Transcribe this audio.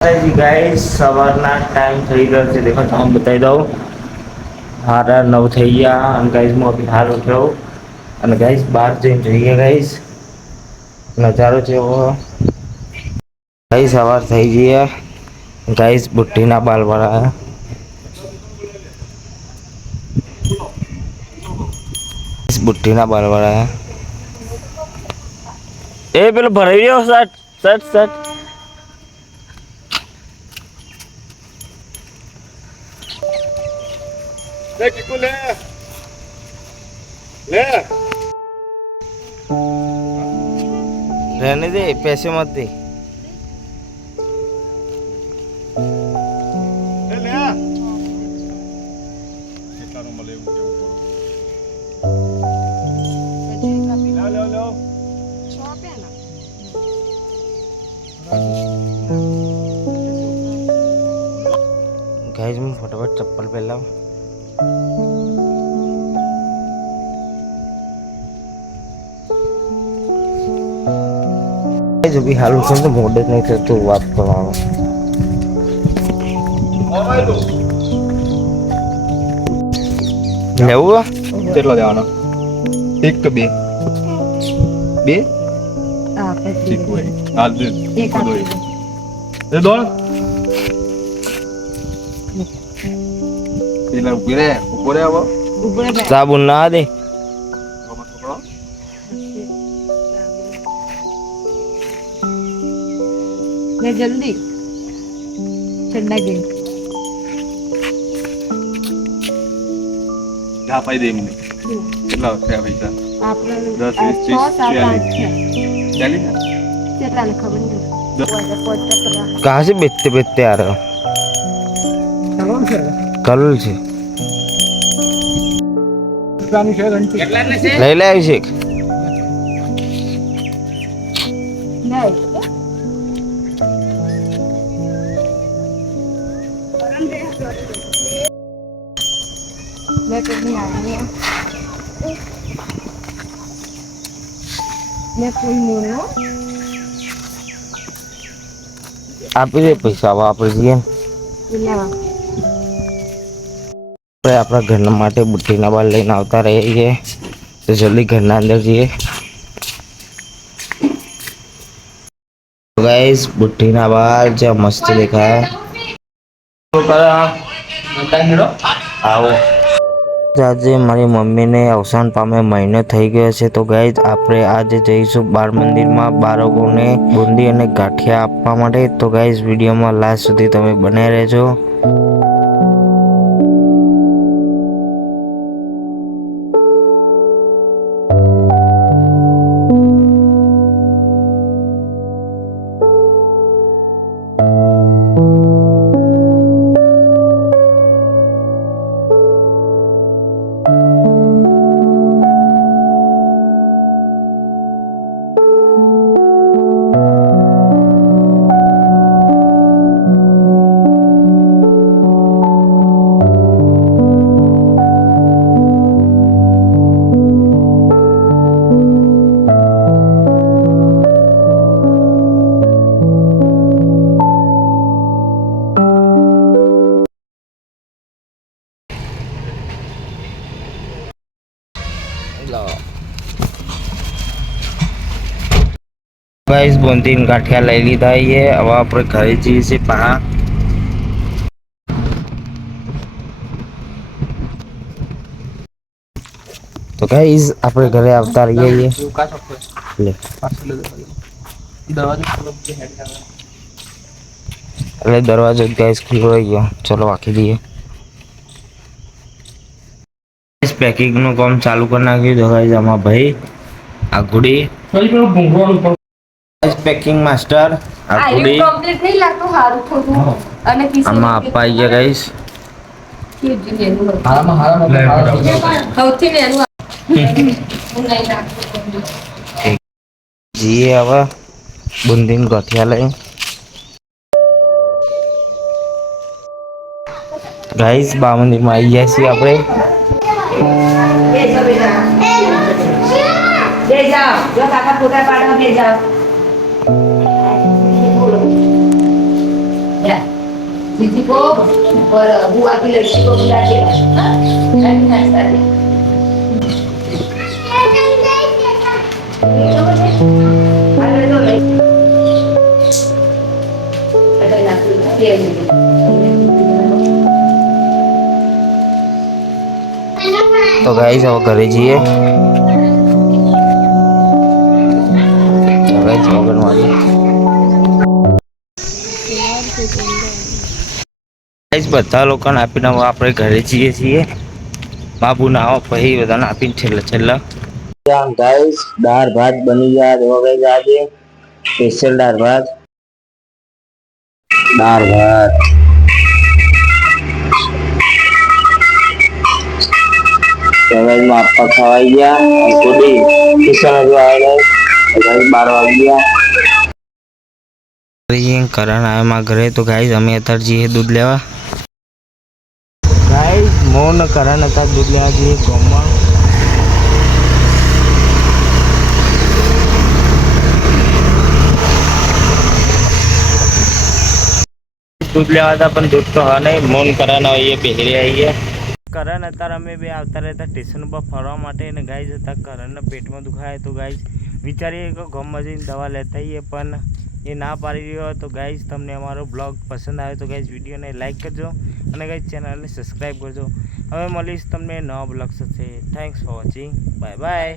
Guys સવારના time થઈ ગયો છે. દેખો તમને બતાવી દઉં, 9:30 થઈ ગયા અને ગાઈસ હું અભી હાલ ઉઠ્યો અને ગાઈસ બહાર જઈને જોઈએ ગાઈસ નજારો જેવો ગાઈસ સવાર થઈ ગયા. ગાઈસ બુટ્ટીના બાલ વાળા બુટ્ટીના બાલ વાળા એ પેલો ભરાઈ ગયો શર્ટ શર્ટ શર્ટ ले किकू ले ले रहने दे, पैसे मत दे. ले ले કેટલા નો મળે એવું કેવું પડે લે લે गाइस मैं फटाफट चप्पल पहन लाऊं. जो भी हाल उठे तो मोडे नहीं थे तो बात करवाओ લેવું કેટલા દેવાના એક કે બે બે ઠીક હોય હાલ દે એક દો દે દોડ પેલા ઉપર આવો સાબુન ના દે मैं जल्दी ठंडा के જા પાઈ દે મને કેટલા થયા પૈસા आपने 10 20 30 40 चला ना खबर नहीं कहाँ से बेचते बेचते आ रहे हो कल से લઈ લે અભિષેક नहीं मैं तो नहीं आई हूँ मैं कोई नहीं हूँ આપી દે પૈસા હવે આપણે જઈએ ને. इलेवन આપણે આપણા ઘરના માટે બુટ્ટીના બાલ લઈને આવતા રહીએ છીએ તો જલ્દી ઘરના અંદર જઈએ. ગાઈસ બુટ્ટીના બાલ જે મસ્ત દેખાય આવો. આજે મારી મમ્મીને અવસાન પામે મહિનો થઈ ગયો છે તો ગાઈસ આપણે આજે જઈશું બાળ મંદિરમાં બાળકોને બુંદી અને ગાંઠિયા આપવા માટે. તો ગાઈસ વિડીયોમાં લાસ્ટ સુધી તમે બન્યા રહેજો. गाइस बूंदी गांठिया लई लीधा है. હવે આપણે ઘરે જઈએ છીએ પા. તો ગાઈસ આપણે ઘરે આવતા રહીએ લે એટલે દરવાજો ગાઈસ ખુલ્લો રહી ગયો. ચલો વાંકી દઈએ. પેકિંગ નું કામ ચાલુ કરી નાખ્યું તો ગાઈસ આમાં ભાઈ આ ગુડી પેકિંગ માસ્ટર આ ગુડી કમ્પ્લીટ નહીં લાગતું હારું થોડું અને આમાં આપવા આવી ગયા ગાઈસ. સૌથી નેનું જઈએ હવે બુંદીન ગાંઠિયા લઈ. ગાઈસ બા મંદિરમાં આવી ગયા છીએ આપણે. ले जाओ जो काका फोटा पाड़ो ले जाओ या दीदी को और बुआ की लड़की को बुला के हाँ नाश्ता दे अरे तो नहीं अरे ना તો ગાઈસ હવે ઘરે જઈએ. ગાઈસ ઓગણવાળી ગાઈસ બધા લોકોને આપીને હવે આપણે ઘરે જઈએ છીએ. બાબુ નાવો પછી બધાને આપીને છેલ્લા ગાઈસ દાળ ભાત બની ગયા. તો ગાઈસ આજે સ્પેશિયલ દાળ ભાત સવારમાં આપવા ખવાઈ ગયા અને કોડી કિશન હજુ આવેલા 12 વાગી ગયા. કરણ આવ્યા માં ઘરે. તો ગાઈસ અમે અત્યારે જઈએ દૂધ લેવા. ગાઈસ મોન કરણ અત્યારે દૂધ લેવા જઈએ ગામમાં. દૂધ લેવા હતા પણ દૂધ તો હા નહીં. મોન કરણ આવીએ પહેરી આવીએ. કરણ અત્યારે અમે બે આવતા રહેતા સ્ટેશન ઉપર ફરવા માટે. અને ગાઈસ અત્યારે કરણના પેટમાં દુખાય તો ગાઈસ વિચારીએ કે ગામમાં જઈને દવા લેતા આવીએ પણ એ ના પાડી રહ્યો. તો ગાઈસ તમને અમારો બ્લોગ પસંદ આવે તો ગાઈસ વિડીયોને લાઈક કરજો અને ગાઈસ ચેનલને સબસ્ક્રાઈબ કરજો. હવે મળીશ તમને નવા બ્લોગ સાથે. Thanks for watching. Bye bye.